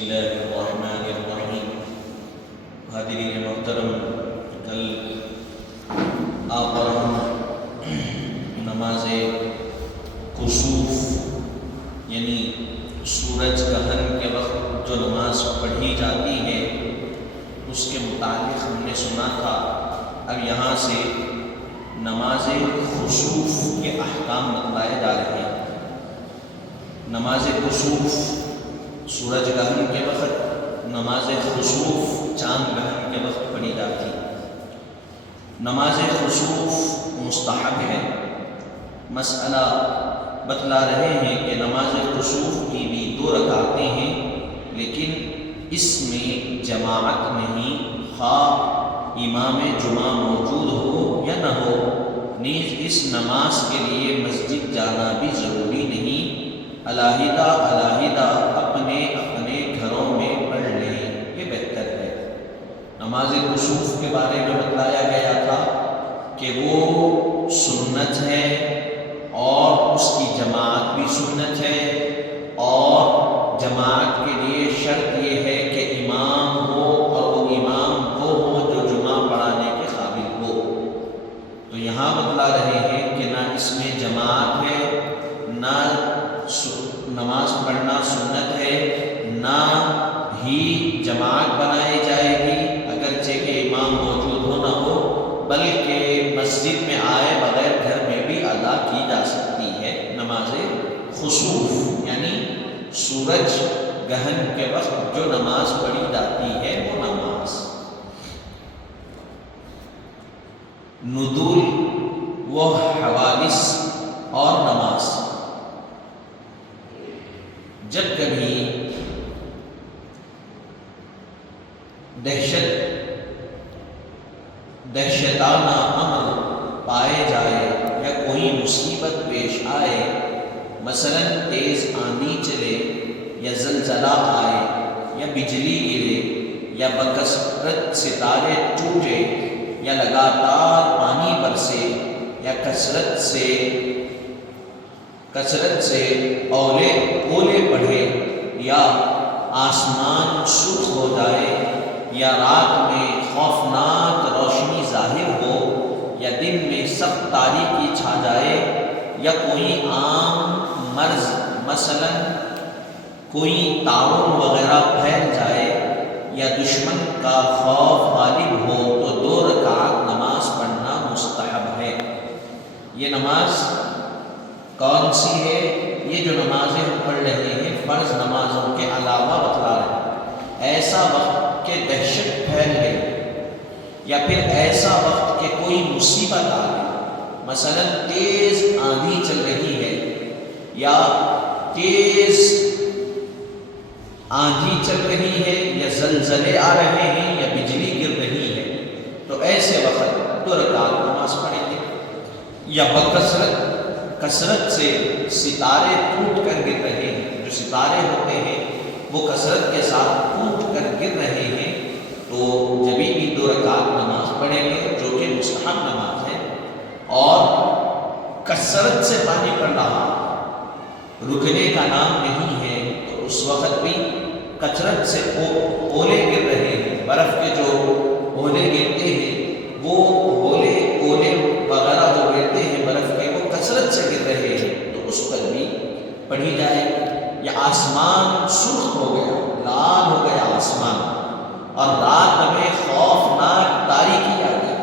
اللہ الرحمن الرحیم۔ حاضرین محترم، کل آپ اور ہم نماز کسوف یعنی سورج گرہن کے وقت جو نماز پڑھی جاتی ہے اس کے متعلق ہم نے سنا تھا۔ اب یہاں سے نماز خسوف کے احکام بتلائے جا رہے ہیں۔ نماز کسوف سورج گرہن کے وقت، نماز خسوف چاند گرہن کے وقت پڑھی جاتی۔ نماز خسوف مستحب ہے۔ مسئلہ بتلا رہے ہیں کہ نماز خسوف کی بھی 2 رکعتیں ہیں، لیکن اس میں جماعت نہیں، خواہ امام جمعہ موجود ہو یا نہ ہو، نیز اس نماز کے لیے مسجد جانا بھی ضروری نہیں، علیحدہ اپنے گھروں میں پڑھ لیں، یہ بہتر ہے۔ نماز کسوف کے بارے میں بتلایا گیا تھا کہ وہ سنت ہے اور اس کی جماعت بھی سنت ہے، اور جماعت کے لیے شرط یہ ہے کہ امام ہو، اور وہ امام وہ ہو جو جمعہ پڑھانے کے قابل ہو۔ تو یہاں بتلا رہے ہیں کہ نہ اس میں جماعت ہے، نہ نماز پڑھنا سنت ہے، نہ ہی جماعت بنائی جائے گی اگرچہ کہ امام موجود ہو نہ ہو، بلکہ مسجد میں آئے بغیر گھر میں بھی ادا کی جا سکتی ہے نماز خسوف، یعنی سورج گرہن کے وقت جو نماز پڑھی جاتی ہے وہ نماز۔ نزول و حوادث اور نماز۔ جب کبھی دہشتانہ امر پائے جائے یا کوئی مصیبت پیش آئے، مثلا تیز آندھی چلے یا زلزلہ آئے یا بجلی گرے یا بکثرت ستارے ٹوٹے یا لگاتار پانی برسے یا کثرت سے اولے پڑھے یا آسمان سرخ ہو جائے یا رات میں خوفناک روشنی ظاہر ہو یا دن میں سخت تاریکی چھا جائے یا کوئی عام مرض مثلا کوئی طاعون وغیرہ پھیل جائے یا دشمن کا خوف غالب ہو، تو 2 رکعت نماز پڑھنا مستحب ہے۔ یہ نماز کون سی ہے؟ یہ جو نمازیں ہم پڑھ رہے ہیں فرض نمازوں کے علاوہ بتلا رہے ہیں۔ ایسا وقت کہ دہشت پھیل گئی یا پھر ایسا وقت کہ کوئی مصیبت آ گئی، مثلا تیز آندھی چل رہی ہے یا تیز آندھی چل رہی ہے یا زلزلے آ رہے ہیں یا بجلی گر رہی ہے، تو ایسے وقت 2 رکعت نماز پڑھیں گے۔ یا کثرت سے ستارے ٹوٹ کر گر رہے ہیں، جو ستارے ہوتے ہیں وہ کثرت کے ساتھ ٹوٹ کر گر رہے ہیں، تو جبھی بھی 2 رکعت نماز پڑھیں گے جو کہ مستحب نماز ہے۔ اور کثرت سے پانی پڑ رہا، رکنے کا نام نہیں ہے، تو اس وقت بھی کثرت سے اولے گر رہے ہیں، برف کے جو اولے گرتے ہیں وہ اولے وغیرہ جو گرتے ہیں برف کے، وہ کثرت سے گر رہے ہیں، تو اس پر بھی پڑھی جائے گی۔ یا آسمان سرخ ہو گیا، لال ہو گیا آسمان، اور رات میں خوفناک تاریکی آ گئی،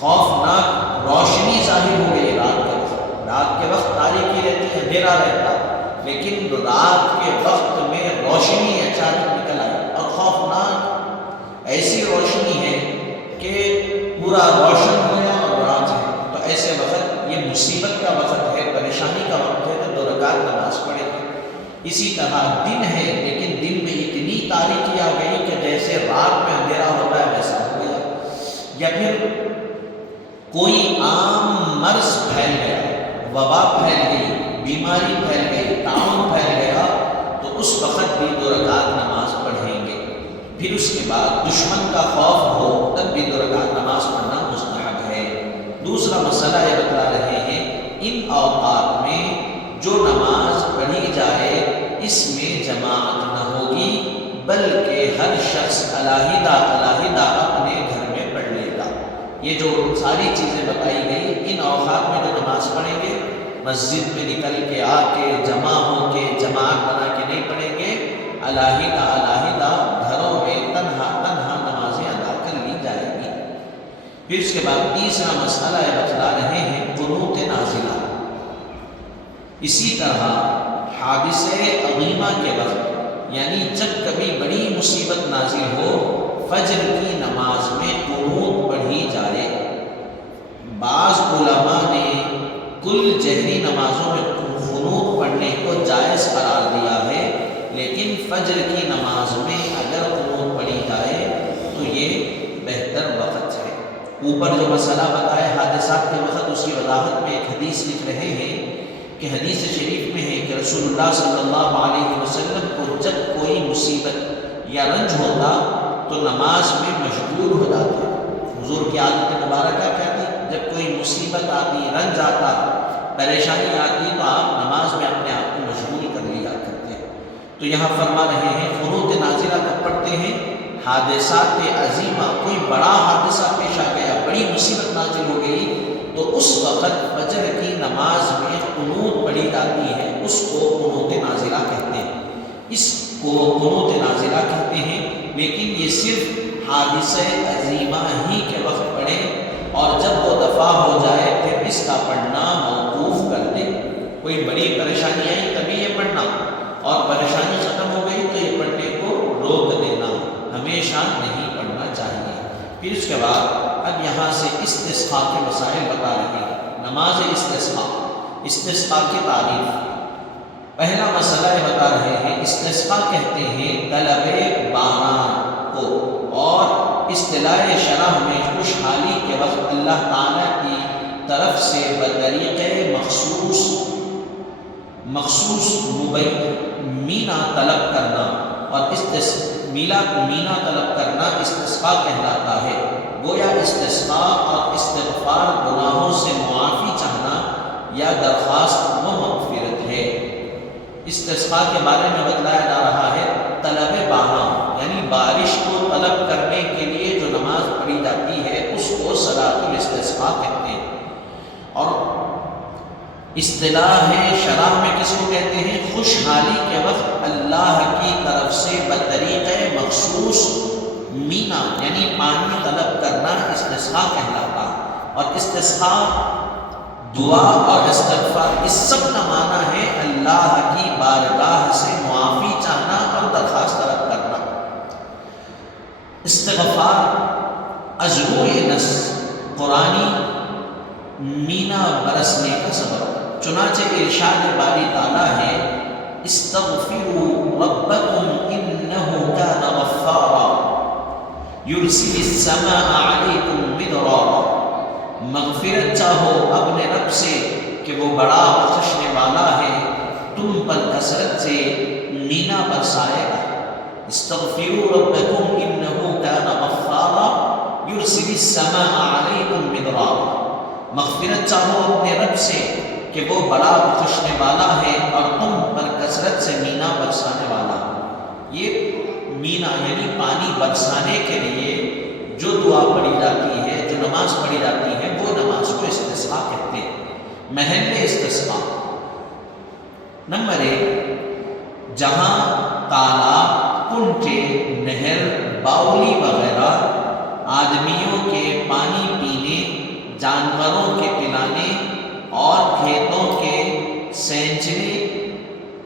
خوفناک روشنی ظاہر ہو گئی۔ رات کے وقت تاریکی رہتی ہے، اندھیرا رہتا، لیکن رات کے وقت میں روشنی اچانک نکل آئی، اور خوفناک ایسی روشنی ہے کہ پورا روشن ہو گیا اور رات ہے، تو ایسے وقت یہ مصیبت کا وقت ہے، پریشانی کا وقت ہے، تو 2 رکعت نماز پڑھے گے۔ اسی طرح دن ہے، لیکن دن میں اتنی تاریکی آ گئی کہ جیسے رات میں اندھیرا ہوتا ہے ویسا ہو گیا، یا پھر کوئی عام مرض پھیل گیا، وبا پھیل گئی، بیماری پھیل گئی، طاعون پھیل گیا، تو اس وقت بھی 2 رکعت نماز پڑھیں گے۔ پھر اس کے بعد دشمن کا خوف ہو، تب بھی 2 رکعت نماز پڑھنا مستحب ہے۔ دوسرا مسئلہ یہ بتلا رہے ہیں، ان اوقات میں جو نماز پڑھی جائے اس میں جماعت نہ ہوگی، بلکہ ہر شخص علیحدہ علیحدہ اپنے گھر میں پڑھ لے گا۔ یہ جو ساری چیزیں بتائی گئی، ان اوقات میں جو نماز پڑھیں گے مسجد میں نکل کے آ کے جمع ہو کے جماعت بنا کے نہیں پڑھیں گے، علیحدہ علیحدہ گھروں میں تنہا تنہا نمازیں ادا کر لی جائے گی۔ پھر اس کے بعد تیسرا مسئلہ یہ بتلا رہے ہیں قنوت نازلہ۔ اسی طرح حادثہ عظیمہ کے وقت، یعنی جب کبھی بڑی مصیبت نازل ہو، فجر کی نماز میں قنوت پڑھی جائے۔ بعض علماء نے کل جہری نمازوں میں قنوت پڑھنے کو جائز قرار دیا ہے، لیکن فجر کی نماز میں اگر قنوت پڑھی جائے تو یہ بہتر وقت ہے۔ اوپر جو مسئلہ بتایا حادثات کے وقت، اس کی وضاحت میں ایک حدیث لکھ رہے ہیں کہ حدیث شریف میں ہے کہ رسول اللہ صلی اللہ علیہ وسلم کو جب کوئی مصیبت یا رنج ہوتا تو نماز میں مشغول ہو جاتے۔ حضور کی عادت مبارکہ کہتی، جب کوئی مصیبت آتی، رنج آتا، پریشانی آتی تو آپ نماز میں اپنے آپ کو مشغول کر لیا کرتے۔ تو یہاں فرما رہے ہیں قنوت نازلہ کب پڑھتے ہیں؟ حادثات عظیمہ، کوئی بڑا حادثہ پیش آ گیا، بڑی مصیبت نازل ہو گئی، تو اس وقت فجر کی نماز میں قنوت پڑھی جاتی ہے، اس کو قنوت نازلہ کہتے ہیں۔ اس کو قنوت نازلہ کہتے ہیں، لیکن یہ صرف حادثہ عظیمہ ہی کے وقت پڑھیں، اور جب وہ دفع ہو جائے پھر اس کا پڑھنا موقوف کر دیں۔ کوئی بڑی پریشانی آئی تبھی یہ پڑھنا، اور پریشانی ختم ہو گئی تو یہ پڑھنے کو روک دینا، ہمیشہ نہیں پڑھنا چاہیے۔ پھر اس کے بعد اب یہاں سے استسقاء کے مسائل بتا رہے ہیں۔ نماز استسقاء، استسقاء کی تعریف۔ پہلا مسئلہ یہ بتا رہے ہیں، استسقاء کہتے ہیں طلب باران کو، اور اصطلاح شرح میں خوشحالی کے وقت اللہ تعالیٰ کی طرف سے بطریق مخصوص مینا طلب کرنا، اور مینا طلب کرنا استسقاء کہلاتا ہے۔ گویا استسقاء اور استغفار گناہوں سے معافی چاہنا یا درخواست و مغفرت ہے۔ استسقاء کے بارے میں بتلایا جا رہا ہے طلب باران، یعنی بارش کو طلب کرنے کے لیے جو نماز پڑھی جاتی ہے اس کو صلاۃ الاستسقاء کہتے ہیں۔ اور اصطلاح شرح میں کس کو کہتے ہیں؟ خوشحالی کے وقت اللہ کی طرف سے بطریق مخصوص مینا، یعنی پانی طلب کرنا استسقاء کہلاتا ہے۔ اور استسقاء دعا اور استغفار، اس سب کا معنی ہے اللہ کی بارگاہ سے معافی چاہنا اور درخواست طلب کرنا۔ استغفار ازرو نس قرآنی مینا برسنے کا سبب، چنانچہ ارشاد باری تعالیٰ ہے استغفروا ربکم انہ کان غفارا یرسل السماء علیکم مدرارا، مغفرت چاہو اپنے رب سے کہ وہ بڑا بخشنے والا ہے، تم پر کثرت سے مینا برسائے گا۔ استغفروا ربکم انہ کان غفارا یرسل السماء علیکم مدرارا، مغفرت چاہو اپنے رب سے کہ وہ بڑا بخشنے والا ہے اور تم پر کثرت سے مینا برسانے والا۔ یہ مینا یعنی پانی برسانے کے لیے جو دعا پڑھی جاتی ہے، جو نماز پڑھی جاتی ہے، وہ نماز کو استسقاء کہتے ہیں۔ محل استسقاء، نمبر 1، جہاں تالاب، کنٹے، نہر، باولی وغیرہ آدمیوں کے پانی پینے، جانوروں کے پلانے اور کھیتوں کے سینچنے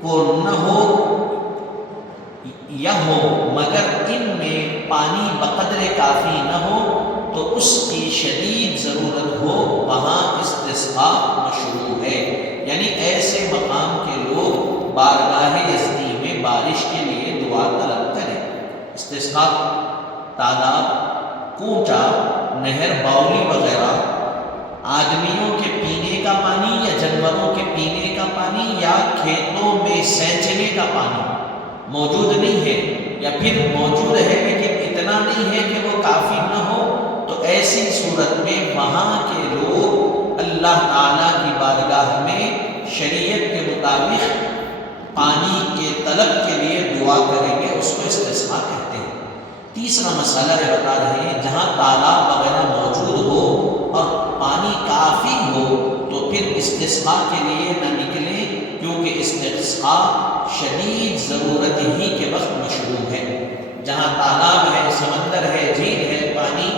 کو نہ ہو یا ہو، مگر ان میں پانی بقدر کافی نہ ہو تو اس کی شدید ضرورت ہو، وہاں استسقاء مشروع ہے۔ یعنی ایسے مقام کے لوگ بارگاہ یزدی میں بارش کے لیے دعا طلب کریں۔ استسقاء تالاب، کوٹا، نہر، باولی وغیرہ آدمیوں کے پینے کا پانی یا جانوروں کے پینے کا پانی یا کھیتوں میں سینچنے کا پانی موجود نہیں ہے، یا پھر موجود ہے لیکن اتنا نہیں ہے کہ وہ کافی نہ ہو، تو ایسی صورت میں وہاں کے لوگ اللہ تعالیٰ کی بارگاہ میں شریعت کے مطابق پانی کے طلب کے لیے دعا کریں گے، اس کو استسقاء تیسرا مسئلہ یہ بتا رہے ہیں جہاں تالاب وغیرہ موجود ہو اور پانی کافی ہو تو پھر استسقاء کے لیے نہ نکلیں، کیونکہ استسقاء شدید ضرورت ہی کے وقت مشروع ہے۔ جہاں تالاب ہے، سمندر ہے، جھیل ہے، پانی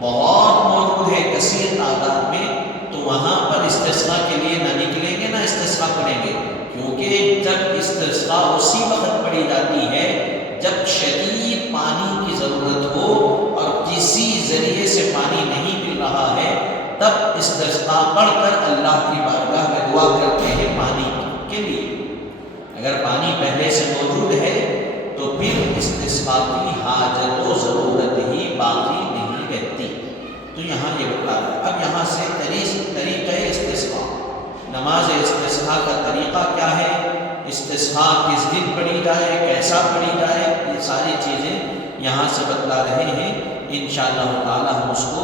بہت موجود ہے کثیر تعداد میں، تو وہاں پر استسقاء کے لیے نہ نکلیں گے نہ استسقاء پڑھیں گے، کیونکہ جب استسقاء اسی وقت پڑھی جاتی ہے جب شدید پانی کی ضرورت ہو اور کسی ذریعے سے پانی نہیں مل رہا ہے، تب استسقاء پڑھ کر اللہ کی بارگاہ میں دعا کرتے ہیں پانی کے لیے۔ اگر پانی پہلے سے موجود ہے تو پھر استسقاء کی حاجت و ضرورت ہی باقی نہیں رہتی۔ تو یہاں یہ بتا رہا ہے۔ اب یہاں سے طریقہ استسقاء، نماز استسقاء کا طریقہ کیا ہے، استسقاء کس دن پڑھی جائے، کیسا پڑھی جائے، یہ ساری چیزیں یہاں سے بتلا رہے ہیں۔ انشاءاللہ تعالی ہم اس کو